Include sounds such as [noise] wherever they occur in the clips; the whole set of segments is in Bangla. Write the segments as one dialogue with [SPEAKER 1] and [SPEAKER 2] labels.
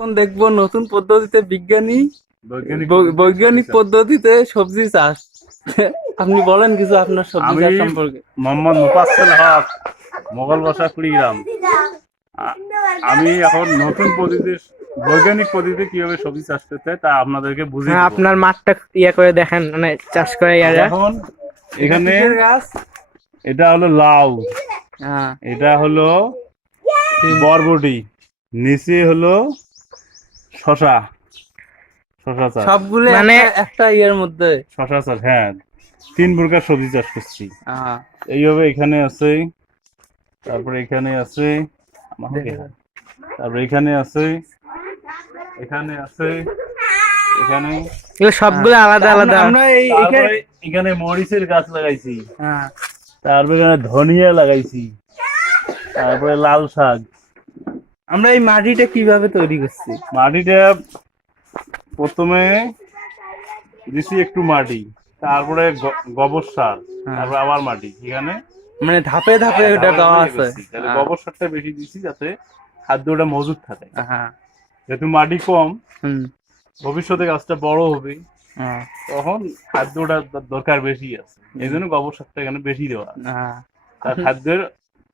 [SPEAKER 1] এখন দেখব নতুন পদ্ধতিতে বিজ্ঞানী
[SPEAKER 2] বৈজ্ঞানিক
[SPEAKER 1] বৈজ্ঞানিক পদ্ধতিতে সবজি চাষ। [laughs] আপনি বলেন কিছু আপনার সবজি চাষ সম্পর্কে।
[SPEAKER 2] মোহাম্মদ মুফাসসেল হক মোগল বাসা কুড়িগ্রাম। আমি এখন নতুন পদ্ধতি বৈজ্ঞানিক পদ্ধতিতে কীভাবে সবজি চাষ করতে হয় তা আপনাদেরকে বুঝিয়ে
[SPEAKER 3] হ্যাঁ,
[SPEAKER 2] দেব।
[SPEAKER 3] আপনার মাঠটা ইয়ে করে দেখেন মানে চাষ করে
[SPEAKER 2] এখন এখানে
[SPEAKER 1] গাছ?
[SPEAKER 2] এটা হলো লাউ।
[SPEAKER 1] হ্যাঁ।
[SPEAKER 2] এটা হলো বরবটি। নিচে হলো শশা। শশা চাষ।
[SPEAKER 1] সবগুলো
[SPEAKER 3] মানে-
[SPEAKER 1] একটা ইয়ের মধ্যে।
[SPEAKER 2] শশা চাষ হ্যাঁ। তিন প্রকার সবজি চাষ করছি।
[SPEAKER 1] হ্যাঁ
[SPEAKER 2] এইভাবে এখানে আছে তারপরে এখানে আছে। তারপরে এখানে আছে এখানে আছে এখানে।
[SPEAKER 3] সবগুলো আলাদা আলাদা।
[SPEAKER 1] আমরা এই এখানে
[SPEAKER 2] মরিচের গাছ লাগাইছি।
[SPEAKER 1] হ্যাঁ।
[SPEAKER 2] তারপরে এখানে ধনিয়া লাগাইছি। তারপরে লাল শাক।
[SPEAKER 1] আমরা এই মাটিটা কীভাবে তৈরি করছি?
[SPEAKER 2] মাটিটা প্রথমে দিছি একটু মাটি তারপরে গোবর সার
[SPEAKER 1] হ্যাঁ।
[SPEAKER 2] তারপরে আবার মাটি এখানে
[SPEAKER 1] মানে ধাপে ধাপে ওটা দেওয়া আছে।
[SPEAKER 2] তাহলে
[SPEAKER 1] হ্যাঁ।
[SPEAKER 2] গোবর সারটা বেশি দিছি যাতে খাদ্যটা মজুদ থাকে।
[SPEAKER 1] হ্যাঁ।
[SPEAKER 2] যেহেতু মাটি কম
[SPEAKER 1] হুম।
[SPEAKER 2] ভবিষ্যতে গাছটা বড় হবে
[SPEAKER 1] হ্যাঁ।
[SPEAKER 2] তখন খাদ্যটা দরকার বেশি আছে। এই জন্য গোবর সারটা এখানে বেশি দেওয়া।
[SPEAKER 1] হ্যাঁ।
[SPEAKER 2] আর খাদ্যের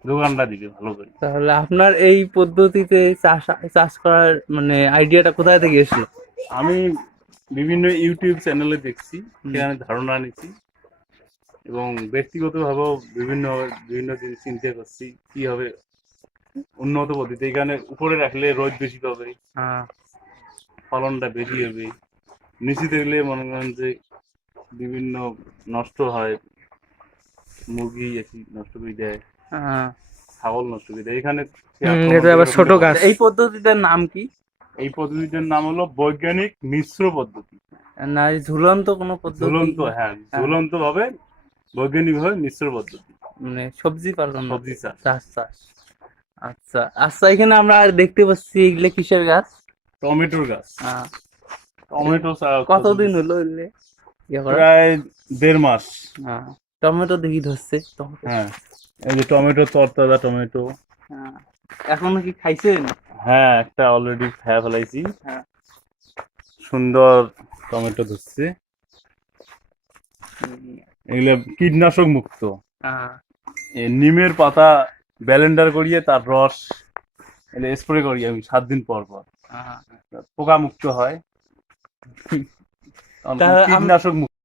[SPEAKER 2] যোগানটা দিবে ভালো করে।
[SPEAKER 1] তাহলে আপনার এই পদ্ধতিতে চাষ চাষ করার মানে আইডিয়াটা কোথায় থেকে এসলো?
[SPEAKER 2] আমি বিভিন্ন ইউটিউব চ্যানেলে দেখছি সেখানে ধারণা নিচ্ছি এবং ব্যক্তিগতভাবেও বিভিন্ন বিভিন্ন জিনিস চিন্তা করছি কি হবে উন্নত পদ্ধতি। এখানে উপরে রাখলে রোদ বেশি পাবে
[SPEAKER 1] হ্যাঁ।
[SPEAKER 2] ফলনটা বেশি হবে। নিচে দেখলে মনে করেন যে বিভিন্ন নষ্ট হয় মুরগি নষ্ট করে দেয়
[SPEAKER 1] হ্যাঁ
[SPEAKER 2] ছাগল নষ্ট করে এখানে
[SPEAKER 3] এটা আবার ছোট গাছ।
[SPEAKER 1] এই পদ্ধতিটার নাম কি?
[SPEAKER 2] এই পদ্ধতিটার নাম হলো বৈজ্ঞানিক মিশ্র পদ্ধতি।
[SPEAKER 1] না এই ঝুলন্ত কোনো পদ্ধতি?
[SPEAKER 2] ঝুলন্ত হ্যাঁ ঝুলন্ত ভাবে বৈজ্ঞানিক ভাবে মিশ্র পদ্ধতি।
[SPEAKER 1] মানে সবজি পালন
[SPEAKER 2] সবজি চাষ।
[SPEAKER 1] চাষ চাষ। আচ্ছা আচ্ছা এখানে আমরা আর দেখতে পাচ্ছি এগুলো কিসের গাছ?
[SPEAKER 2] টমেটোর গাছ।
[SPEAKER 1] হ্যাঁ।
[SPEAKER 2] টমেটো চাষ
[SPEAKER 1] কতদিন হলো ইয়ে করা?
[SPEAKER 2] প্রায় দেড় মাস।
[SPEAKER 1] হ্যাঁ। টমেটো দেখি ধরছে
[SPEAKER 2] হ্যাঁ এই যে টমেটো তরতাজা টমেটো।
[SPEAKER 1] হ্যাঁ। এখনও কি খাইছেন?
[SPEAKER 2] হ্যাঁ একটা অলরেডি খেয়ে ফেলাইছি।
[SPEAKER 1] হ্যাঁ।
[SPEAKER 2] সুন্দর টমেটো ধরছে। এগুলো কীটনাশক মুক্ত।
[SPEAKER 1] হ্যাঁ।
[SPEAKER 2] নিমের পাতা ব্যালেন্ডার করিয়ে তার রস এলে স্প্রে করি আমি সাত দিন পর পর। পোকা মুক্ত হয়। কীটনাশক মুক্ত।